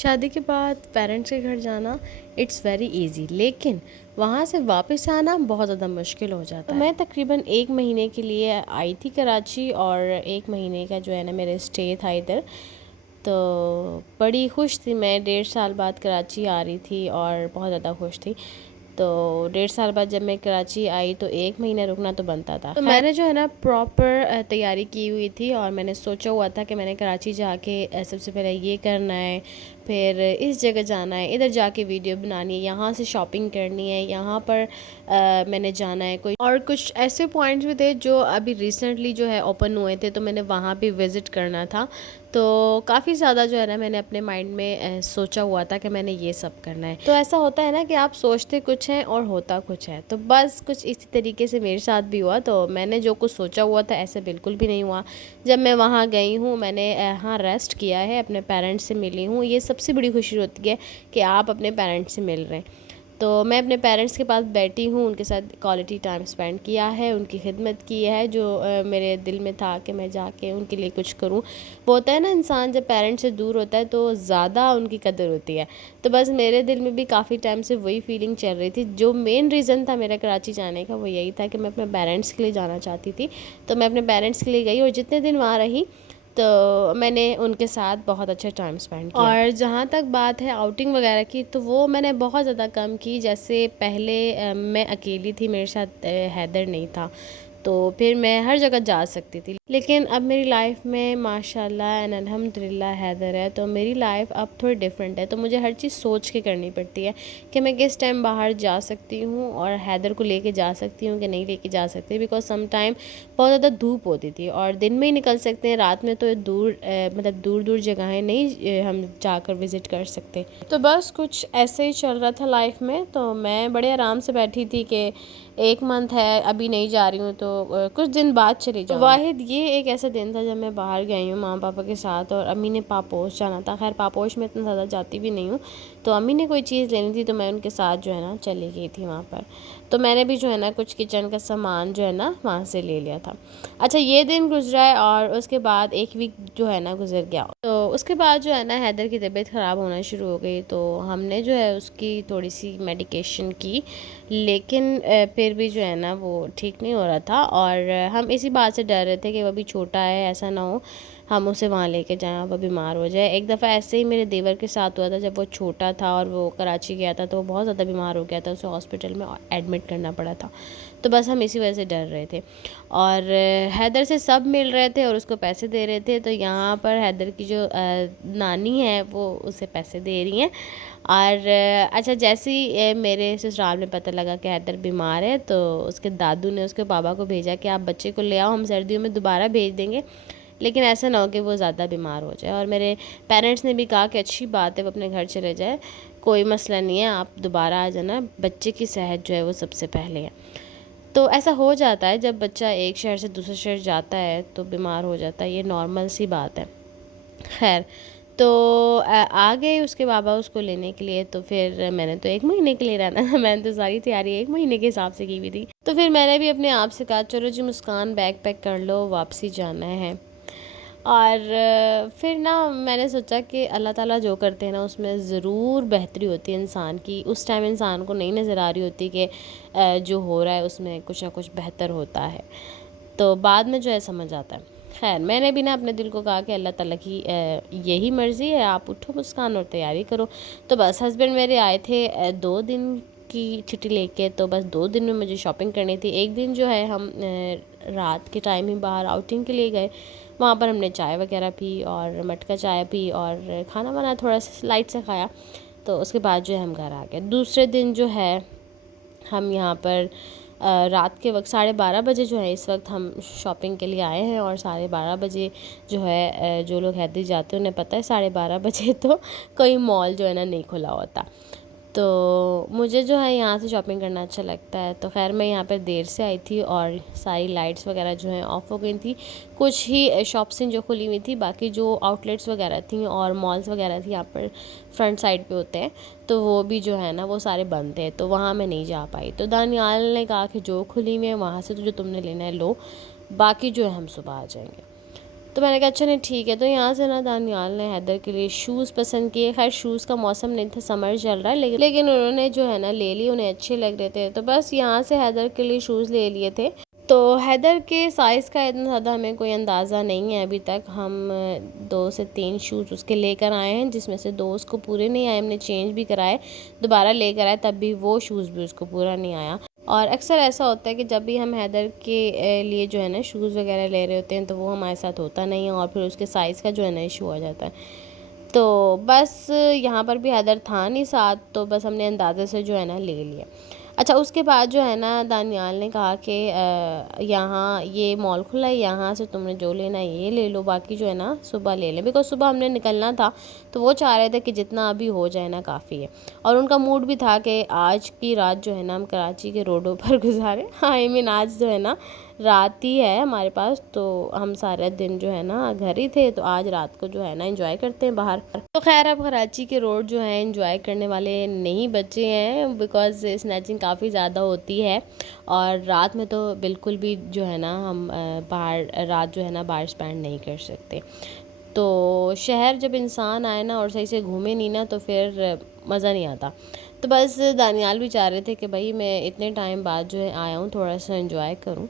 शादी के बाद पेरेंट्स के घर जाना इट्स वेरी इजी, लेकिन वहाँ से वापस आना बहुत ज़्यादा मुश्किल हो जाता है। मैं तकरीबन 1 महीने के लिए आई थी कराची, और 1 महीने का जो है ना मेरा स्टे था इधर। तो बड़ी खुश थी मैं, 1.5 साल बाद कराची आ रही थी और बहुत ज़्यादा खुश थी। तो 1.5 साल बाद जब मैं कराची आई तो 1 महीना रुकना तो बनता था। तो मैंने जो है ना प्रॉपर तैयारी की हुई थी, और मैंने सोचा हुआ था कि मैंने कराची जाके सबसे पहले ये करना है, फिर इस जगह जाना है, इधर जाके वीडियो बनानी है, यहाँ से शॉपिंग करनी है, यहाँ पर मैंने जाना है कोई, और कुछ ऐसे पॉइंट्स भी थे जो अभी रिसेंटली जो है ओपन हुए थे, तो मैंने वहाँ भी विज़िट करना था। तो काफ़ी ज़्यादा जो है ना मैंने अपने माइंड में सोचा हुआ था कि मैंने ये सब करना है। तो ऐसा होता है ना कि आप सोचते कुछ हैं और होता कुछ है, तो बस कुछ इसी तरीके से मेरे साथ भी हुआ। तो मैंने जो कुछ सोचा हुआ था ऐसे बिल्कुल भी नहीं हुआ। जब मैं वहाँ गई हूँ, मैंने हाँ रेस्ट किया है, अपने पेरेंट्स से मिली हूँ, ये सबसे बड़ी खुशी होती है कि आप अपने पेरेंट्स से मिल रहे हैं। तो मैं अपने पेरेंट्स के पास बैठी हूँ, उनके साथ क्वालिटी टाइम स्पेंड किया है, उनकी खिदमत की है, जो मेरे दिल में था कि मैं जाके उनके लिए कुछ करूँ। वो होता है ना, इंसान जब पेरेंट्स से दूर होता है तो ज़्यादा उनकी कदर होती है। तो बस मेरे दिल में भी काफ़ी टाइम से वही फीलिंग चल रही थी। जो मेन रीज़न था मेरा कराची जाने का वो यही था कि मैं अपने पेरेंट्स के लिए जाना चाहती थी। तो मैं अपने पेरेंट्स के लिए गई, और जितने दिन वहाँ रही तो मैंने उनके साथ बहुत अच्छा टाइम स्पेंड किया। और जहाँ तक बात है आउटिंग वगैरह की, तो वो मैंने बहुत ज़्यादा कम की। जैसे पहले मैं अकेली थी, मेरे साथ हैदर नहीं था, तो फिर मैं हर जगह जा सकती थी। लेकिन अब मेरी लाइफ में माशाल्लाह एंड अल्हम्दुलिल्लाह हैदर है, तो मेरी लाइफ अब थोड़ी डिफरेंट है। तो मुझे हर चीज़ सोच के करनी पड़ती है कि मैं किस टाइम बाहर जा सकती हूँ, और हैदर को लेके जा सकती हूँ कि नहीं लेके जा सकती, बिकॉज सम टाइम बहुत ज़्यादा धूप होती थी, और दिन में ही निकल सकते हैं, रात में तो मतलब दूर दूर जगहें नहीं हम जाकर विज़िट कर सकते। तो बस कुछ ऐसे ही चल रहा था लाइफ में। तो मैं बड़े आराम से बैठी थी कि 1 मंथ है, अभी नहीं जा रही हूँ, तो कुछ दिन बाद चली जाऊँ। वाहिद ये एक ऐसा दिन था जब मैं बाहर गई हूँ माँ पापा के साथ, और अम्मी ने पापोश जाना था। खैर पापोश में इतना ज़्यादा जाती भी नहीं हूँ, तो अम्मी ने कोई चीज़ लेनी थी तो मैं उनके साथ जो है ना चली गई थी वहाँ पर। तो मैंने भी जो है ना कुछ किचन का सामान जो है ना वहाँ से ले लिया था। अच्छा, ये दिन गुजरा है, और उसके बाद 1 वीक जो है ना गुजर गया। तो उसके बाद जो है ना हैदर की तबीयत ख़राब होना शुरू हो गई, तो हमने जो है उसकी थोड़ी सी मेडिकेशन की, लेकिन फिर भी जो है ना वो ठीक नहीं हो रहा था। और हम इसी बात से डर रहे थे कि वो अभी छोटा है, ऐसा ना हो हम उसे वहाँ लेके जाएं, वो बीमार हो जाए। एक दफ़ा ऐसे ही मेरे देवर के साथ हुआ था, जब वो छोटा था और वो कराची गया था, तो वो बहुत ज़्यादा बीमार हो गया था, उसे हॉस्पिटल में एडमिट करना पड़ा था। तो बस हम इसी वजह से डर रहे थे। और हैदर से सब मिल रहे थे और उसको पैसे दे रहे थे। तो यहाँ पर हैदर की जो नानी है वो उसे पैसे दे रही हैं। और अच्छा, जैसे ही मेरे ससुराल में पता लगा कि हैदर बीमार है, तो उसके दादू ने उसके पापा को भेजा कि आप बच्चे को ले आओ, हम सर्दियों में दोबारा भेज देंगे, लेकिन ऐसा ना हो कि वो ज़्यादा बीमार हो जाए। और मेरे पेरेंट्स ने भी कहा कि अच्छी बात है, वो अपने घर चले जाए, कोई मसला नहीं है, आप दोबारा आ जाना, बच्चे की सेहत जो है वो सबसे पहले है। तो ऐसा हो जाता है, जब बच्चा एक शहर से दूसरे शहर जाता है तो बीमार हो जाता है, ये नॉर्मल सी बात है। खैर, तो आ गए उसके बाबा उसको लेने के लिए। तो फिर मैंने तो 1 महीने के लिए रहना था, मैंने तो सारी तैयारी 1 महीने के हिसाब से की हुई थी। तो फिर मैंने भी अपने आप से कहा चलो जी मुस्कान, बैग पैक कर लो, वापसी जाना है। और फिर ना मैंने सोचा कि अल्लाह ताला जो करते हैं ना उसमें ज़रूर बेहतरी होती है इंसान की। उस टाइम इंसान को नहीं नज़र आ रही होती कि जो हो रहा है उसमें कुछ ना कुछ बेहतर होता है, तो बाद में जो है समझ आता है। खैर, मैंने भी ना अपने दिल को कहा कि अल्लाह ताला की यही मर्ज़ी है, आप उठो मुस्कान और तैयारी करो। तो बस हस्बैंड मेरे आए थे 2 दिन की छुट्टी लेके, तो बस 2 दिन में मुझे शॉपिंग करनी थी। एक दिन जो है हम रात के टाइम ही बाहर आउटिंग के लिए गए, वहाँ पर हमने चाय वगैरह पी और मटका चाय पी, और खाना वाना थोड़ा सा लाइट से खाया। तो उसके बाद जो है हम घर आ गए। दूसरे दिन जो है हम यहाँ पर रात के वक्त 12:30 बजे जो है इस वक्त हम शॉपिंग के लिए आए हैं। और 12:30 बजे जो है जो लोग हैदर जाते हैं उन्हें पता है 12:30 बजे तो कोई मॉल जो है ना नहीं खुला होता। तो मुझे जो है यहाँ से शॉपिंग करना अच्छा लगता है। तो खैर मैं यहाँ पर देर से आई थी, और सारी लाइट्स वगैरह जो हैं ऑफ़ हो गई थी। कुछ ही शॉप्स जो खुली हुई थी, बाकी जो आउटलेट्स वगैरह थी और मॉल्स वगैरह थी यहाँ पर फ्रंट साइड पे होते हैं, तो वो भी जो है ना वो सारे बंद थे, तो वहाँ मैं नहीं जा पाई। तो दानियाल ने कहा कि जो खुली में वहाँ से तो जो तुमने लेना है लो, बाकी जो है हम सुबह आ जाएंगे। तो मैंने कहा अच्छा नहीं ठीक है। तो यहाँ से ना दानियाल ने हैदर के लिए शूज़ पसंद किए। खैर शूज़ का मौसम नहीं था, समर चल रहा है, लेकिन उन्होंने जो है ना ले लिए, उन्हें अच्छे लग रहे थे, तो बस यहाँ से हैदर के लिए शूज़ ले लिए थे। तो हैदर के साइज़ का इतना ज़्यादा हमें कोई अंदाज़ा नहीं है अभी तक। हम 2 से 3 शूज़ उसके लेकर आए हैं, जिसमें से 2 उसको पूरे नहीं आए, हमने चेंज भी कराए, दोबारा लेकर आए, तब भी वो शूज़ भी उसको पूरा नहीं आया। और अक्सर ऐसा होता है कि जब भी हम हैदर के लिए जो है ना शूज़ वगैरह ले रहे होते हैं तो वो हमारे साथ होता नहीं है, और फिर उसके साइज़ का जो है ना इशू आ जाता है। तो बस यहाँ पर भी हैदर था नहीं साथ, तो बस हमने अंदाज़े से जो है ना ले लिया। अच्छा उसके बाद जो है ना दानियाल ने कहा कि यहाँ ये मॉल खुला है, यहाँ से तुमने जो लेना है ये ले लो, बाकी जो है ना सुबह ले लें, बिकॉज सुबह हमने निकलना था, तो वो चाह रहे थे कि जितना अभी हो जाए ना काफ़ी है। और उनका मूड भी था कि आज की रात जो है ना हम कराची के रोडों पर गुजारें। हाँ आई मीन आज जो है ना रात ही है हमारे पास, तो हम सारा दिन जो है ना घर ही थे, तो आज रात को जो है ना एंजॉय करते हैं बाहर। तो खैर अब कराची के रोड जो है एंजॉय करने वाले नहीं बचे हैं, बिकॉज स्नैचिंग काफ़ी ज़्यादा होती है, और रात में तो बिल्कुल भी जो है ना हम बाहर रात जो है ना बाहर स्पेंड नहीं कर सकते। तो शहर जब इंसान आए ना और सही से घूमे नहीं ना तो फिर मज़ा नहीं आता। तो बस दानियाल भी चाह रहे थे कि भाई मैं इतने टाइम बाद जो है आया हूँ, थोड़ा सा एंजॉय करूँ,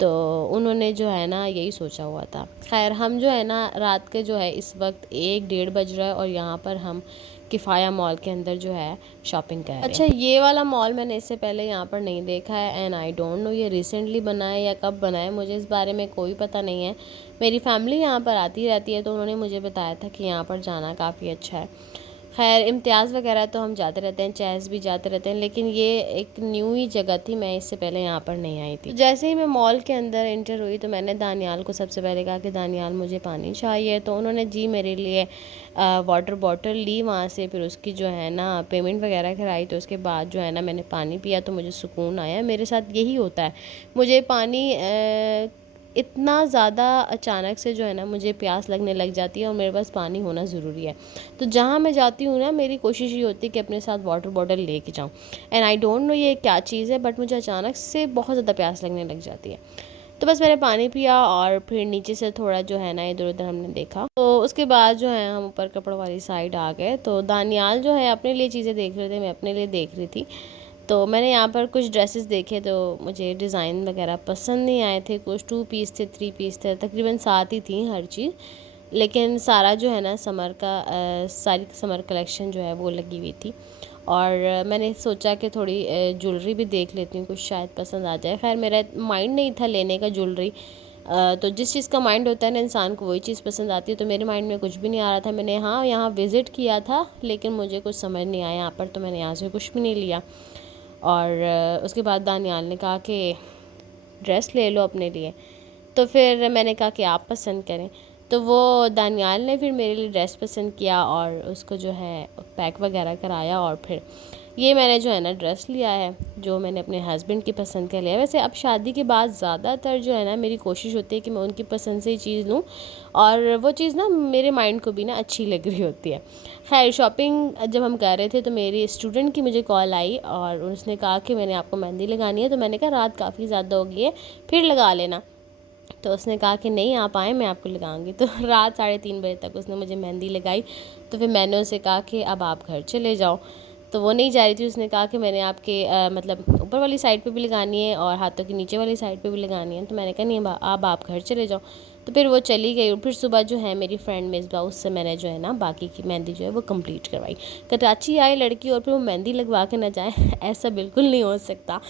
तो उन्होंने जो है ना यही सोचा हुआ था। खैर हम जो है ना रात के जो है इस वक्त 1-1:30 बज रहा है, और यहाँ पर हम किफ़ाया मॉल के अंदर जो है शॉपिंग कर रहे हैं। अच्छा ये वाला मॉल मैंने इससे पहले यहाँ पर नहीं देखा है, एंड आई डोंट नो ये रिसेंटली बना है या कब बना है, मुझे इस बारे में कोई पता नहीं है। मेरी फैमिली यहाँ पर आती रहती है, तो उन्होंने मुझे बताया था कि यहाँ पर जाना काफ़ी अच्छा है। खैर इम्तियाज़ वगैरह तो हम जाते रहते हैं, चैस भी जाते रहते हैं, लेकिन ये एक न्यू ही जगह थी, मैं इससे पहले यहाँ पर नहीं आई थी। तो जैसे ही मैं मॉल के अंदर एंटर हुई तो मैंने दानियाल को सबसे पहले कहा कि दानियाल मुझे पानी चाहिए, तो उन्होंने जी मेरे लिए वाटर बॉटल ली वहाँ से, फिर उसकी जो है ना पेमेंट वगैरह कराई, तो उसके बाद जो है ना मैंने पानी पिया तो मुझे सुकून आया। मेरे साथ यही होता है, मुझे पानी इतना ज़्यादा अचानक से जो है ना मुझे प्यास लगने लग जाती है, और मेरे पास पानी होना ज़रूरी है। तो जहाँ मैं जाती हूँ ना मेरी कोशिश ये होती है कि अपने साथ वाटर बॉटल लेके जाऊँ, एंड आई डोंट नो ये क्या चीज़ है, बट मुझे अचानक से बहुत ज़्यादा प्यास लगने लग जाती है। तो बस मैंने पानी पिया, और फिर नीचे से थोड़ा जो है ना इधर उधर हमने देखा, तो उसके बाद जो है हम ऊपर कपड़ों वाली साइड आ गए। तो दानियाल जो है अपने लिए चीज़ें देख रहे थे, मैं अपने लिए देख रही थी। तो मैंने यहाँ पर कुछ ड्रेसेस देखे, तो मुझे डिज़ाइन वगैरह पसंद नहीं आए थे। कुछ 2 पीस थे, 3 पीस थे, तकरीबन 7 ही थी हर चीज़, लेकिन सारा जो है ना समर का सारी समर कलेक्शन जो है वो लगी हुई थी। और मैंने सोचा कि थोड़ी ज्वेलरी भी देख लेती हूँ, कुछ शायद पसंद आ जाए। खैर मेरा माइंड नहीं था लेने का ज्वेलरी, तो जिस चीज़ का माइंड होता है ना इंसान को वही चीज़ पसंद आती है, तो मेरे माइंड में कुछ भी नहीं आ रहा था। मैंने हाँ यहाँ विज़िट किया था, लेकिन मुझे कुछ समझ नहीं आया यहाँ पर, तो मैंने यहाँ से कुछ भी नहीं लिया। और उसके बाद दानियाल ने कहा कि ड्रेस ले लो अपने लिए, तो फिर मैंने कहा कि आप पसंद करें, तो वो दानियाल ने फिर मेरे लिए ड्रेस पसंद किया और उसको जो है पैक वगैरह कराया, और फिर ये मैंने जो है ना ड्रेस लिया है जो मैंने अपने हस्बैंड की पसंद का लिया। वैसे अब शादी के बाद ज़्यादातर जो है ना मेरी कोशिश होती है कि मैं उनकी पसंद से ही चीज़ लूँ, और वो चीज़ ना मेरे माइंड को भी ना अच्छी लग रही होती है। खैर शॉपिंग जब हम कर रहे थे तो मेरी स्टूडेंट की मुझे कॉल आई, और उसने कहा कि मैंने आपको मेहंदी लगानी है। तो मैंने कहा रात काफ़ी ज़्यादा हो गई है, फिर लगा लेना। तो उसने कहा कि नहीं आप आएँ, मैं आपको लगाऊंगी। तो रात 3:30 बजे तक उसने मुझे मेहंदी लगाई। तो फिर मैंने उसे कहा कि अब आप घर चले जाओ, तो वो नहीं जा रही थी। उसने कहा कि मैंने आपके मतलब ऊपर वाली साइड पे भी लगानी है और हाथों की नीचे वाली साइड पे भी लगानी है। तो मैंने कहा नहीं अब आप घर चले जाओ। तो फिर वो चली गई, और फिर सुबह जो है मेरी फ्रेंड मिसबा, उससे मैंने जो है ना बाकी की मेहंदी जो है वो कंप्लीट करवाई। कराची आए लड़की और फिर वो मेहंदी लगवा के ना जाए, ऐसा बिल्कुल नहीं हो सकता।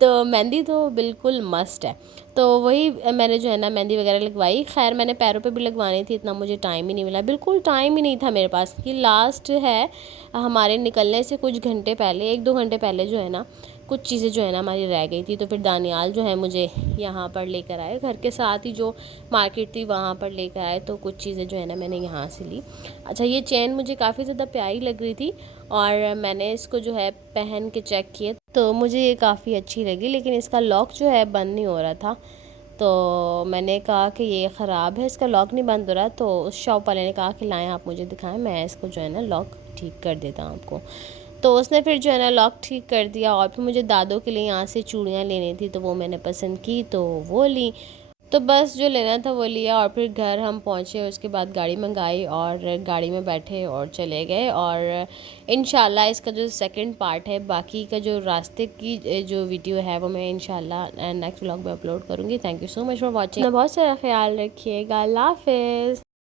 तो मेहंदी तो बिल्कुल मस्ट है। तो वही मैंने जो है ना मेहंदी वगैरह लगवाई। खैर मैंने पैरों पे भी लगवानी थी, इतना मुझे टाइम ही नहीं मिला, बिल्कुल टाइम ही नहीं था मेरे पास। ये लास्ट है हमारे निकलने से कुछ घंटे पहले, 1-2 घंटे पहले जो है ना कुछ चीज़ें जो है ना हमारी रह गई थी। तो फिर दानियाल जो है मुझे यहाँ पर लेकर आए, घर के साथ ही जो मार्केट थी वहाँ पर लेकर आए। तो कुछ चीज़ें जो है ना मैंने यहाँ से ली। अच्छा ये चेन मुझे काफ़ी ज़्यादा प्यारी लग रही थी, और मैंने इसको जो है पहन के चेक किए तो मुझे ये काफ़ी अच्छी लगी, लेकिन इसका लॉक जो है बंद नहीं हो रहा था। तो मैंने कहा कि ये ख़राब है, इसका लॉक नहीं बंद हो रहा। तो उस शॉप वाले ने कहा कि लाएं आप मुझे दिखाएं, मैं इसको जो है ना लॉक ठीक कर देता हूँ आपको। तो उसने फिर जो है ना लॉक ठीक कर दिया। और फिर मुझे दादों के लिए यहाँ से चूड़ियाँ लेनी थी, तो वो मैंने पसंद की तो वो ली। तो बस जो लेना था वो लिया और फिर घर हम पहुँचे। उसके बाद गाड़ी मंगाई और गाड़ी में बैठे और चले गए। और इंशाल्लाह इसका जो सेकंड पार्ट है, बाकी का जो रास्ते की जो वीडियो है वो मैं इंशाल्लाह नेक्स्ट व्लॉग में अपलोड करूँगी। Thank you so much for watching. बहुत सारा ख्याल रखिएगा। अल्लाह हाफिज़।